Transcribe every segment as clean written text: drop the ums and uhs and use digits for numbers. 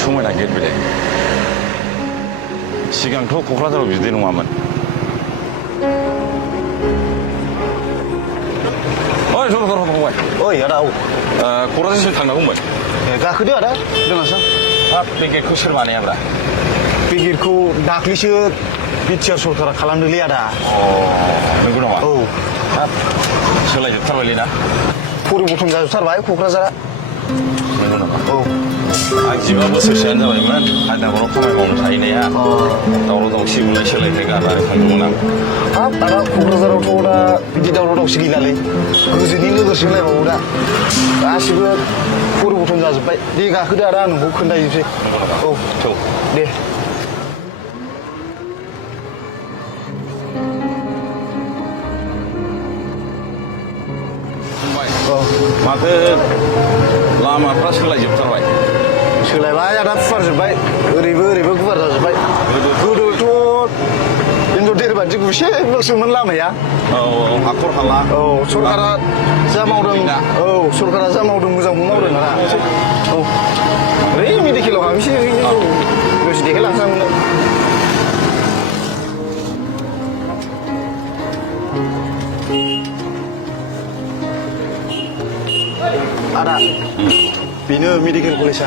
समायना गेट बेलाय सिगांथ' क'क्राझाराव बिदि नङामोन। ओइ जरगर फंबाय। ओइ आदा औ क'क्राझारसिम थांनांगौमोन। गाखोदो आदा दोनलांसां। हाब बे गेटखौ सोर बानायाब्रा? बे गेटखौ दाख्लैसो बिटिआर सरकारा खालामदोंलै आदा। नंगौ नामा? औ हाब सोलायजोबथारबायलै ना? परिबर्तन जाजोबथारबाय क'क्राझारा। नंगौ नामा? औ आं 15 बोसोरसोआनो जाबायमोन हायद्राबादाव खामानि मावनो थाहैनाया। दावराव दावसि बुलाय सोलायनाय गारनानै थांदोंमोन आं। हाब आदा क'क्राझारावथ' दा बिदि दावराव दावसि गैलालै गोजोननि नोगोरसो होनलायबावो दा गासिबो परिबर्तन जाजोब्बाय। दे गाखोदो आदा आं नोंखौ खोन्थाहैनोसै। औ थौ दे। माथो लामाफ्रा सोलायजोबथारबाय। सोलायबाय आदा फुवारजोब्बाय ओरैबो ओरैबो गुवार जाजोब्बाय। गोदोथ' इन्जर देरबादि गुसेबल'सोमोन लामाया। औ हाखर हाला। औ सरकारा जा मावदों औ सरकारा जा मावदों मोजांबो मावदों आदा। औ ओरै मेडिकेलाव हाबैसै दसे देखायलांसांनो। आदा बेनो मेडिकेल कलेजआ।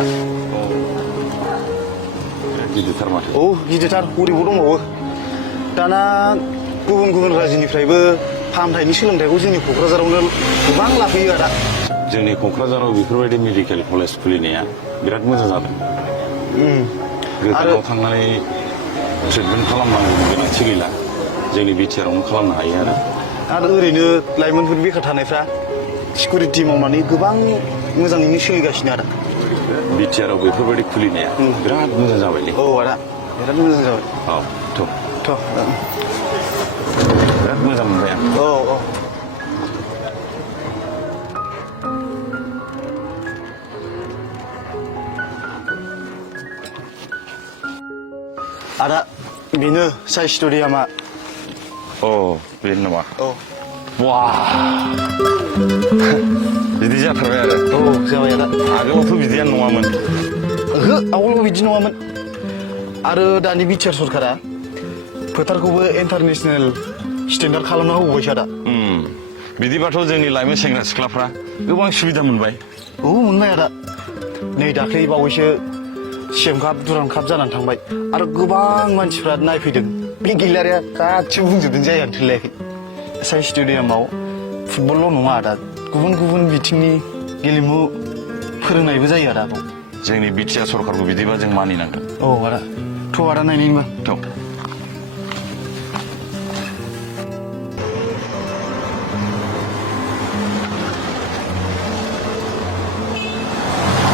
गिदिरथार माथो। औ गिदिरथार हरैबो दंबावो। दाना गुबुन गुबुन रायजोनिफ्रायबो फाहामथायनि सोलोंथाइखौ जोंनि क'क्राझारावनो गोबां लाफैयो आदा। जोंनि क'क्राझाराव बेफोरबायदि मेडिकेल कलेज खुलिनाया बिराद मोजां जादों। गोजानाव थांनानै ट्रिटमेन्ट खालामनांगौनि गोनांथि गैला। जोंनि बिटिआरावनो खालामनो हायो आरो ओरैनो लाइमोनफोर बेखार थानायफ्रा सिकिउरिटि मावनानै गोबां मोजाङैनो सोलिगासिनो आदा। बिटिआराव बेफोरबायदि खुलिनाया बिराद मोजां जाबायलै। औ आदा बिराद मोजां जाबाय। औ थ' बिराद मोजां मोनबाय आं। औ औ आदा बेनो साइ स्टुडियामा। अ बेनो नामा? औ बा बिदि जाथारबाय आरो। औ जाबाय आदा। आगोलावथ' बिदियानो नङामोन। ओहो आवगोलाव बिदि नङामोन। आरो दानि बिटिआर सरकारा फोथारखौबो इन्टारनेसनेल स्टेन्डार्ड खालामना होबावबायसो आदा। बिदिबाथ' जोंनि लाइमोन सेंग्रा सिख्लाफ्रा गोबां सुबिदा मोनबाय। औ मोनबाय आदा। नै दाख्लै बावैसो CM काप दुरान्ड काप जानानै थांबाय आरो गोबां मानसिफ्रा नायफैदों। बे गेलेयारिया गासिबो बुंजोबदों जायगानो थोलायाखै। साइ स्टेडियामाव फुटबलल' नङा आदा गुबुन गुबुन बिथिंनि गेलेमु फोरोंनायबो जायो आदा। जोंनि बिटिआर सरकारखौ बिदिबा जों मानिनांगोन। औ आदा थ' आदा नायनायनिबा थ'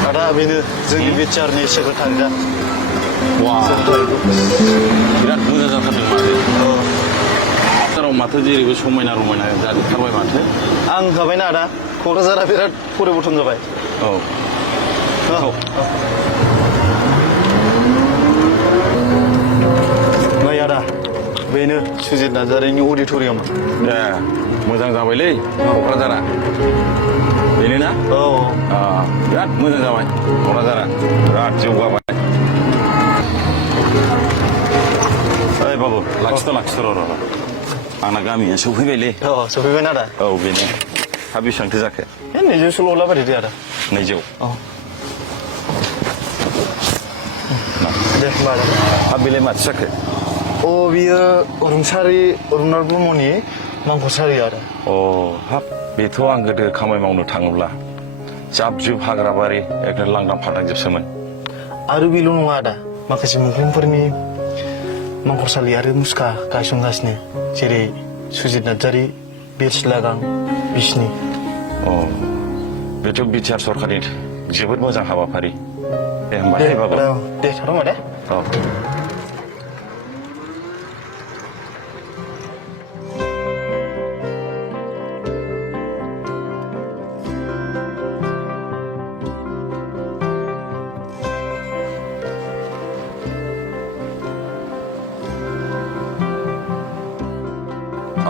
आदा बेनो जोंनि बिटिआरनि सेक्रेटारिया। वा बिराद मोजां जाथारदों माथो। क'क्राझाराव माथो जेरैबो समायना रमायना जाजोबथारबाय माथो। आं होखाबायना आदा क'क्राझारा बिराद परिबर्तन जाबाय। औ नै आदा बेनो सुजित नार्जारिनि अडिट'रियाम। दे मोजां जाबायलै क'क्राझारा। बेनो ना? औ बिराद मोजां जाबाय क'क्राझारा बिराद जौगाबाय। ओइ बाबु लाखिथ' र' आंना गामिया सौफैबायलै। सफैबायना आदा? औ बेनो। हा बेसेबांथो जाखो? 200 लाबायदो दे आदा। 200? औ दे होमबा आदा। हा बेलाय माथो जाखो? अ बियो रुंसारि रुपनाथ ब्रह्मनि मांखरसारि आदा। हाब बेथ' आं गोदो खामानि मावनो थाङोब्ला जाब जुब हाग्रा बारि एकदम लांदां फादांजोबसोमोन। आरो बेल' नङा आदा माखासे मुंख्लंफोरनि मांखरसालि आरो मुसुखा गायसनगासिनो जेरै सुजित नार्जारि, बिर सिलागां, बिस्नि। बेथ' बिटिआर सरकारनि जोबोद मोजां हाबाफारि। दे होमबा दे बाबु। दे थाथ' होमबा दे। औ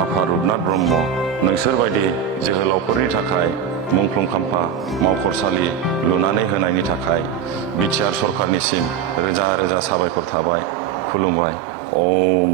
आफा रुपनाथ ब्रह्म नोंसोरबायदि जोहोलावफोरनि थाखाय मुंख्लं खाम्फा मावख'रसालि लुनानै होनायनि थाखाय बिटिआर सरकारनिसिम रोजा रोजा साबायखर थाबाय खुलुमबाय। ओम